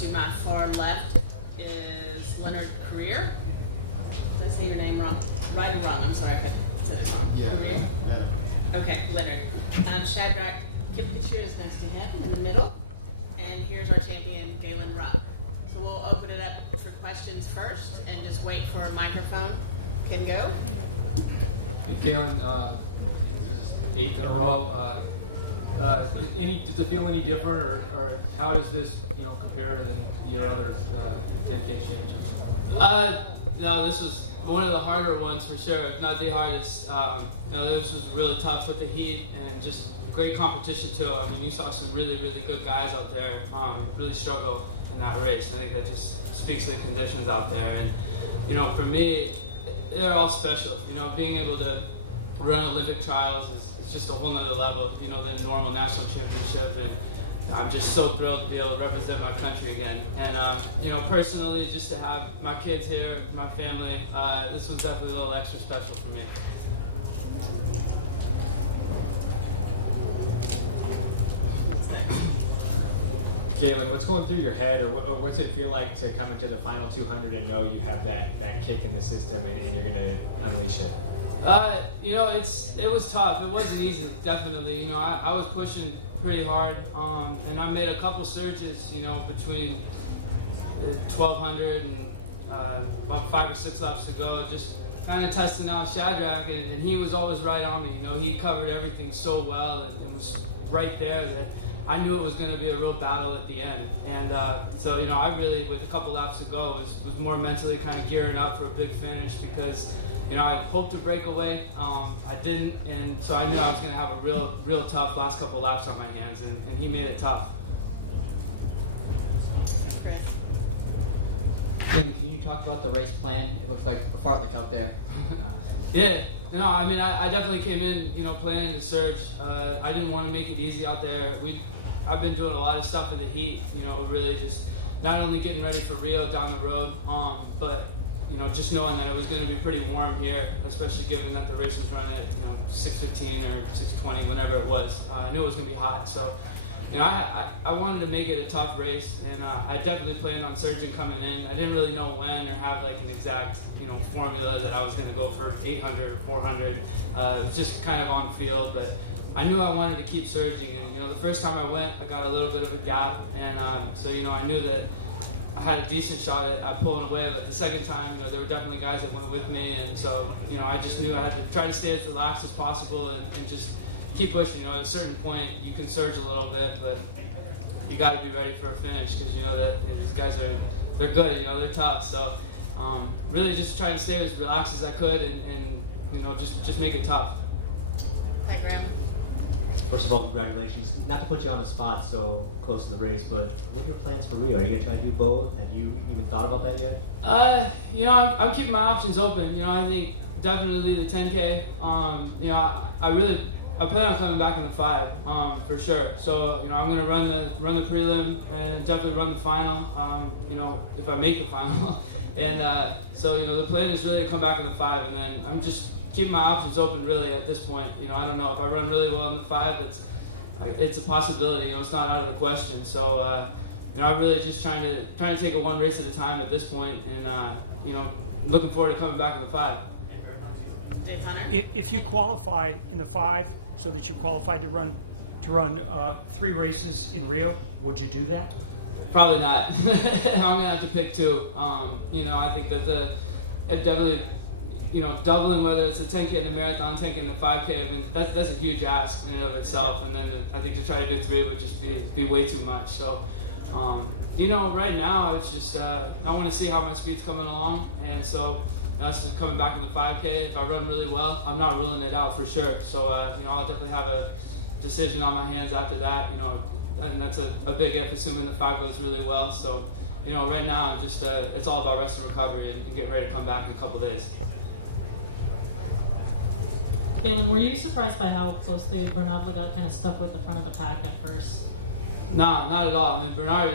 To my far left is Leonard Career. Did I say your name wrong? Right or wrong? I'm sorry if I said it wrong. Yeah. Career? Yeah. Okay, Leonard. Shadrach Kipkachir is next to him in the middle. And here's our champion, Galen Rupp. So we'll open it up for questions first and just wait for a microphone. Can go. Galen, 8th in a row. Does it feel any different, or how does this, compare to your other 10K championships? No, this was one of the harder ones for sure, if not the hardest. This was really tough with the heat and just great competition too. I mean, you saw some really, really good guys out there really struggle in that race. I think that just speaks to the conditions out there. And, for me, they're all special. Being able to run Olympic trials is just a whole nother level, than the normal national championship. And I'm just so thrilled to be able to represent my country again. And, personally, just to have my kids here, my family, this was definitely a little extra special for me. Galen, what's going through your head, or what's it feel like to come into the final 200 and know you have that kick in the system and you're going to unleash it? It was tough. It wasn't easy, definitely. I was pushing pretty hard, and I made a couple surges, between 1200 and about 5 or 6 laps to go, just kind of testing out Shadrach, and he was always right on me. He covered everything so well and was right there that I knew it was going to be a real battle at the end. And so, I really, with a couple laps to go, was more mentally kind of gearing up for a big finish because, I hoped to break away. I didn't, and so I knew I was going to have a real tough last couple laps on my hands, and he made it tough. Chris. Can you talk about the race plan? It looks like a fartlek out there. Yeah. I definitely came in, planning to surge. I didn't want to make it easy out there. I've been doing a lot of stuff in the heat, really just not only getting ready for Rio down the road, but, just knowing that it was going to be pretty warm here, especially given that the race was running at, 6:15 or 6:20, whenever it was. I knew it was going to be hot, so, I wanted to make it a tough race, and I definitely planned on surging coming in. I didn't really know when or have like an exact, formula that I was going to go for 800 or 400. It was just kind of on field, but I knew I wanted to keep surging. And, the first time I went, I got a little bit of a gap, and so, I knew that I had a decent shot at pulling away, but the second time, there were definitely guys that went with me, and so, I just knew I had to try to stay as relaxed as possible and just keep pushing. At a certain point, you can surge a little bit, but you got to be ready for a finish because that these guys they're good. They're tough. So really, just trying to stay as relaxed as I could and just make it tough. Hi, Graham. First of all, congratulations. Not to put you on the spot so close to the race, but what are your plans for Rio? Are you going to try to do both? Have you even thought about that yet? I'm keeping my options open. I think definitely the 10K. I plan on coming back in the 5, for sure. So, I'm going to run the prelim and definitely run the final, if I make the final. And so, the plan is really to come back in the 5, and then I'm just keeping my options open really at this point. I don't know if I run really well in the 5, it's a possibility. It's not out of the question. So, I'm really just trying to take it one race at a time at this point, and looking forward to coming back in the 5. Dave Hunter. If you qualified in the 5, so that you qualified to run 3 races in Rio, would you do that? Probably not. I'm gonna have to pick 2. I think that it definitely, doubling whether it's a 10K in the marathon, 10K in the 5K. I mean, that's a huge ask in and of itself. And then I think to try to do 3 would just be way too much. So, right now it's just I want to see how my speed's coming along, and so. That's just coming back in the 5K. If I run really well, I'm not ruling it out for sure. So, I'll definitely have a decision on my hands after that, and that's a big if, assuming the 5 goes really well. So, right now, I'm just, it's all about rest and recovery and getting ready to come back in a couple days. Galen, were you surprised by how closely Bernard got kind of stuck with the front of the pack at first? No, not at all. I mean, Bernard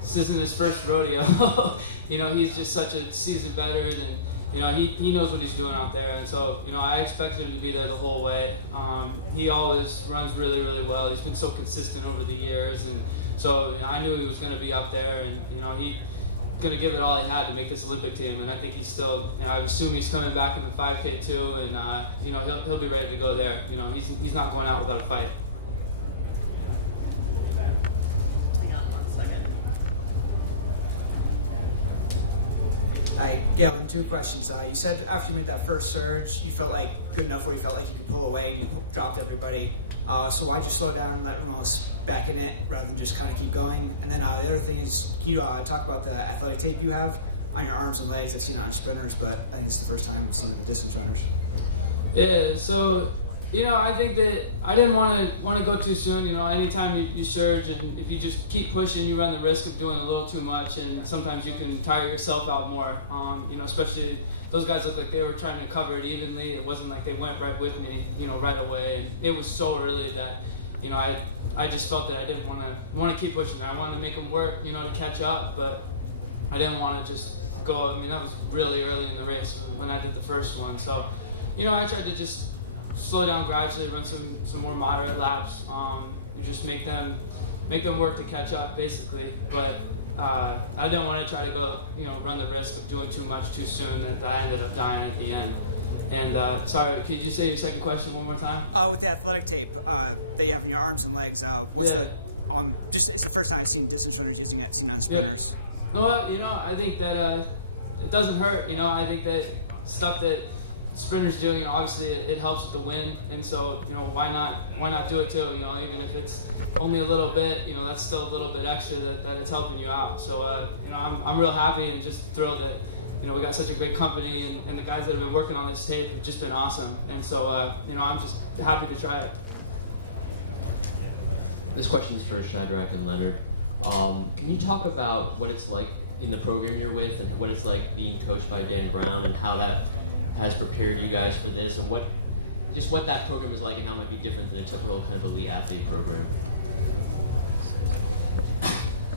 this isn't his first rodeo. He's just such a seasoned veteran, and he knows what he's doing out there. And so, I expect him to be there the whole way. He always runs really, really well. He's been so consistent over the years, and So I knew he was going to be up there, and he going to give it all he had to make this Olympic team. And I think he's still. I assume he's coming back in the 5K too, and he'll be ready to go there. He's not going out without a fight. Hang on 1 second. Hi, Galen, 2 questions. You said after you made that first surge, you felt like good enough where you felt like you could pull away and you dropped everybody. So why'd you slow down and let Ramos back in it rather than just kind of keep going? And then the other thing is, can you talk about the athletic tape you have on your arms and legs? I've seen it on sprinters, but I think it's the first time we've seen it with distance runners. Yeah, so I think that I didn't want to go too soon. Anytime you surge, and if you just keep pushing, you run the risk of doing a little too much, and sometimes you can tire yourself out more. Especially those guys looked like they were trying to cover it evenly. It wasn't like they went right with me, right away. And it was so early that, I just felt that I didn't want to keep pushing. I wanted to make them work, to catch up, but I didn't want to just go. That was really early in the race when I did the first one. So, I tried to just slow down gradually, run some more moderate laps. Just make them work to catch up, basically. But I didn't want to try to go, run the risk of doing too much too soon that I ended up dying at the end. And sorry, could you say your second question one more time? With the athletic tape that you have in your arms and legs, just it's the first time I've seen distance runners using that, seen on sprinters. No, I think that it doesn't hurt. I think that stuff that sprinters do, obviously it helps with the wind, and so why not do it too? Even if it's only a little bit, that's still a little bit extra that it's helping you out. So I'm real happy and just thrilled that we got such a great company, and the guys that have been working on this tape have just been awesome. And so I'm just happy to try it. This question is for Shadrach and Leonard. Can you talk about what it's like in the program you're with, and what it's like being coached by Dan Brown, and how that has prepared you guys for this, and what that program is like, and how it might be different than a typical kind of elite athlete program?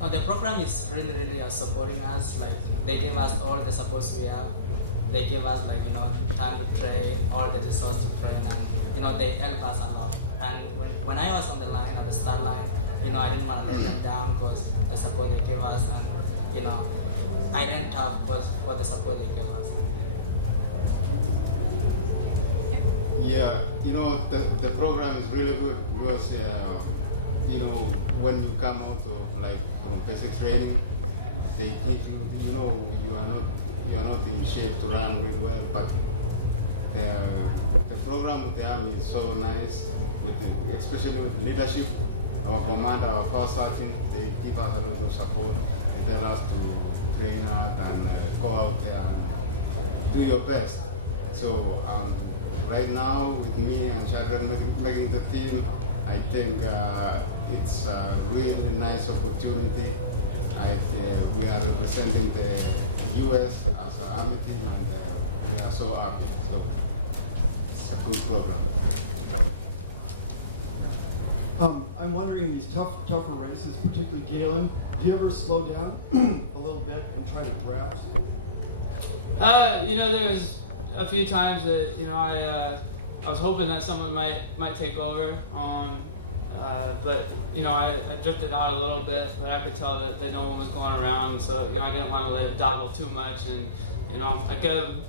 The program is really supporting us. Like, they give us all the support we have. They give us time to train, all the resources to train, and they help us a lot. And when I was on the line, at the start line, I didn't want to let them down because the support they give us, and I didn't have what the support they give us. Yeah, the program is really good because when you come out of from basic training, they give you, you are not in shape to run really well, but the program with the Army is so nice, especially with leadership. Our commander, our first sergeant, they give us a lot of support. They tell us to train hard and go out there and do your best. So right now, with me and Shadrach making the team, I think it's a really nice opportunity. We are representing the U.S. as an Army team, and we are so happy. So it's a good program. I'm wondering, in these tougher races, particularly Galen, do you ever slow down a little bit and try to grasp? There's a few times that I was hoping that someone might take over, but I drifted out a little bit, but I could tell that no one was going around, so I didn't want to let it dawdle too much, and I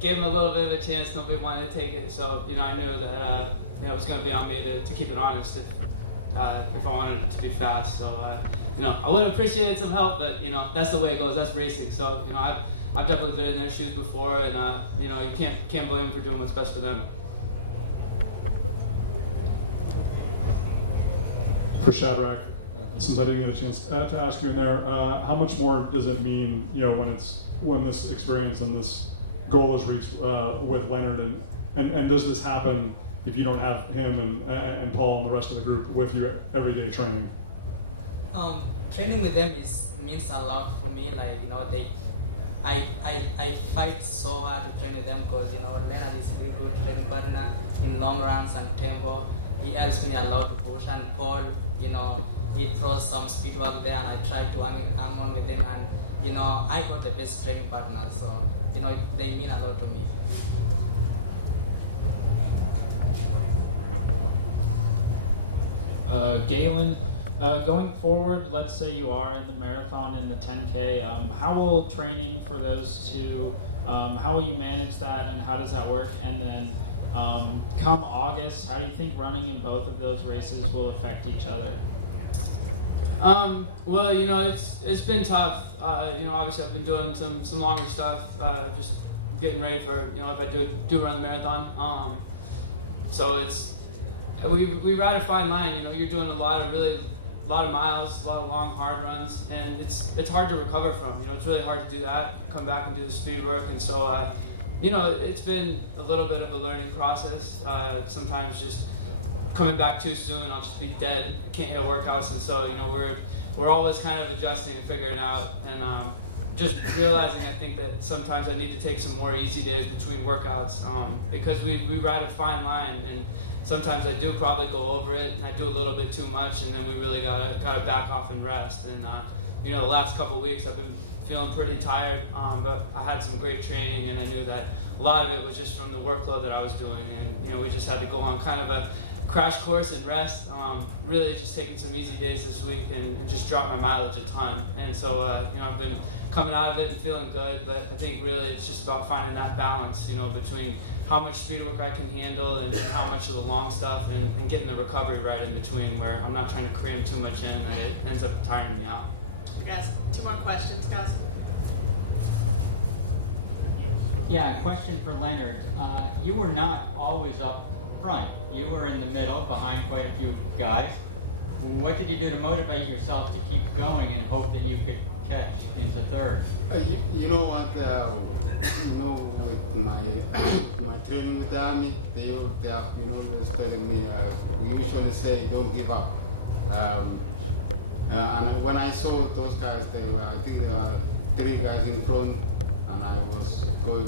gave him a little bit of a chance. Nobody wanted to take it, so I knew that it was going to be on me to keep it honest if I wanted it to be fast. So I would have appreciated some help, but that's the way it goes. That's racing. So I've definitely been in their shoes before, and you can't blame them for doing what's best for them. For Shadrach, since I didn't get a chance to ask you in there, how much more does it mean, when this experience and this goal is reached with Leonard, and does this happen if you don't have him and Paul and the rest of the group with you everyday training? Training with them means a lot for me. I fight so hard to train with them because Leonard is a very good training partner in long runs and tempo. He helps me a lot to push, and Paul, he throws some speed work there, and I try to hang on with him, and I got the best training partner, so they mean a lot to me. Galen, Going forward, let's say you are in the marathon and the 10K, how will training for those two, how will you manage that and how does that work? And then come August, how do you think running in both of those races will affect each other? Well, you know, it's been tough. You know, obviously I've been doing some longer stuff, just getting ready for, you know, if I do run the marathon. So we ride a fine line. You know, you're doing a lot of miles, a lot of long, hard runs, and it's hard to recover from. You know, it's really hard to do that, come back and do the speed work, and so, you know, it's been a little bit of a learning process. Sometimes just coming back too soon, I'll just be dead. I can't hit workouts, and so, you know, we're always kind of adjusting and figuring out, and just realizing, I think, that sometimes I need to take some more easy days between workouts, because we ride a fine line, and sometimes I do probably go over it, and I do a little bit too much, and then we really gotta back off and rest. And you know, the last couple of weeks I've been feeling pretty tired, but I had some great training, and I knew that a lot of it was just from the workload that I was doing, and you know, we just had to go on kind of a crash course and rest. Really just taking some easy days this week and just dropped my mileage a ton. And so you know, I've been coming out of it and feeling good, but I think really it's just about finding that balance, you know, between how much speed work I can handle and how much of the long stuff, and getting the recovery right in between, where I'm not trying to cram too much in and it ends up tiring me out. You guys, 2 more questions, guys. Yeah, question for Leonard. You were not always up front. You were in the middle, behind quite a few guys. What did you do to motivate yourself to keep going and hope that you could catch into third? You know what? You know, with my training with the army, they have been always telling me, we usually say, don't give up. And when I saw those guys, I think there were 3 guys in front, and I was going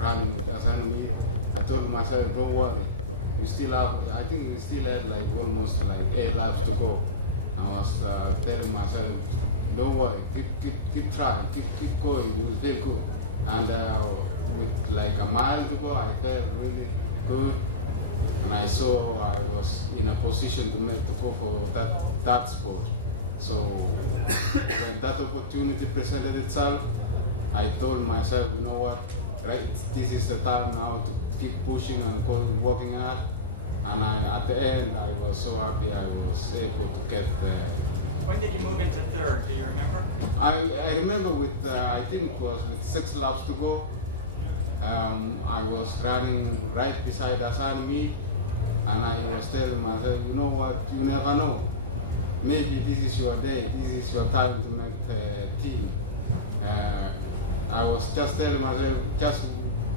running with Asanmi. I told myself, don't worry. We still have, I think we still had like almost like 8 laps to go. I was telling myself, don't worry, keep trying, keep going, you will feel good. And with like a mile to go, I felt really good. And I saw I was in a position to go for that sport. So when that opportunity presented itself, I told myself, you know what, right, this is the time now to keep pushing and working hard. And at the end, I was so happy I was able to get there. When did you move into third? Do you remember? I remember with, I think it was with 6 laps to go. I was running right beside Hassan me, and I was telling myself, you know what, you never know. Maybe this is your day, this is your time to make the team. I was just telling myself, just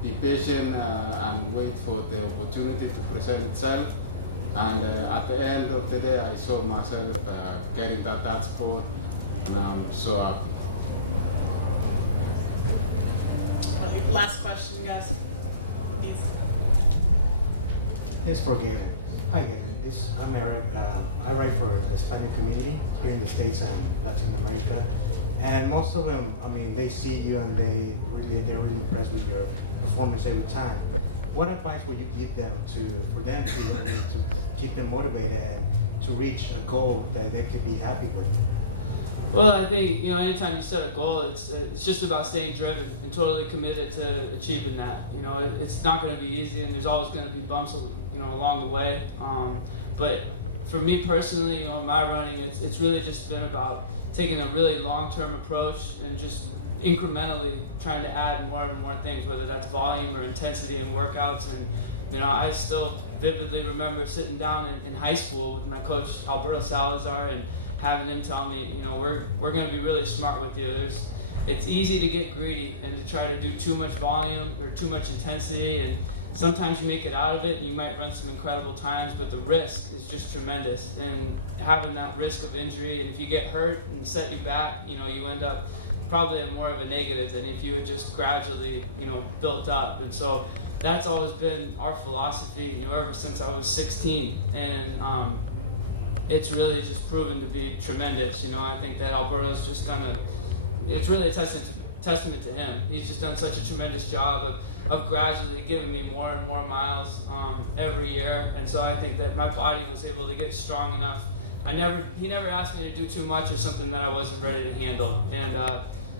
be patient and wait for the opportunity to present itself. And at the end of the day, I saw myself getting that sport, and I'm so happy. Last question, guys. Please. This for Galen. Hi, Galen. I'm Eric. I write for the Hispanic community here in the States and Latin America. And most of them, I mean, they see you and they're really impressed with your performance every time. What advice would you give them for them to keep them motivated and to reach a goal that they could be happy with? Well, I think, you know, anytime you set a goal, it's just about staying driven and totally committed to achieving that. You know, it's not going to be easy, and there's always going to be bumps, you know, along the way. But for me personally, you know, my running, it's really just been about taking a really long-term approach and just incrementally trying to add more and more things, whether that's volume or intensity in workouts. And you know, I still vividly remember sitting down in high school with my coach Alberto Salazar and having him tell me, you know, we're going to be really smart with you. It's easy to get greedy and to try to do too much volume or too much intensity, and sometimes you make it out of it and you might run some incredible times, but the risk is just tremendous. And having that risk of injury, and if you get hurt and set you back, you know, you end up probably at more of a negative than if you had just gradually, you know, built up. And so that's always been our philosophy, you know, ever since I was 16. And it's really just proven to be tremendous. You know, I think that Alberto's just it's really a testament to him. He's just done such a tremendous job of gradually giving me more and more miles every year. And so I think that my body was able to get strong enough he never asked me to do too much or something that I wasn't ready to handle. And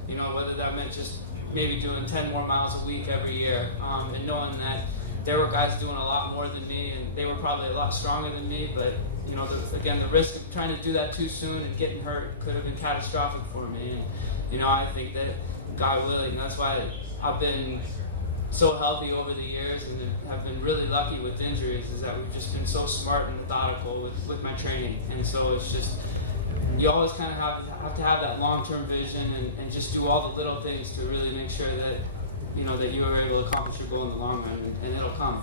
you know, whether that meant just maybe doing 10 more miles a week every year, and knowing that there were guys doing a lot more than me, and they were probably a lot stronger than me, but you know, again, the risk of trying to do that too soon and getting hurt could have been catastrophic for me. And you know, I think that God willing, that's why I've been so healthy over the years and have been really lucky with injuries, is that we've just been so smart and methodical with my training. And so it's just, you always kind of have to have that long-term vision and just do all the little things to really make sure that, you know, that you are able to accomplish your goal in the long run, and it'll come.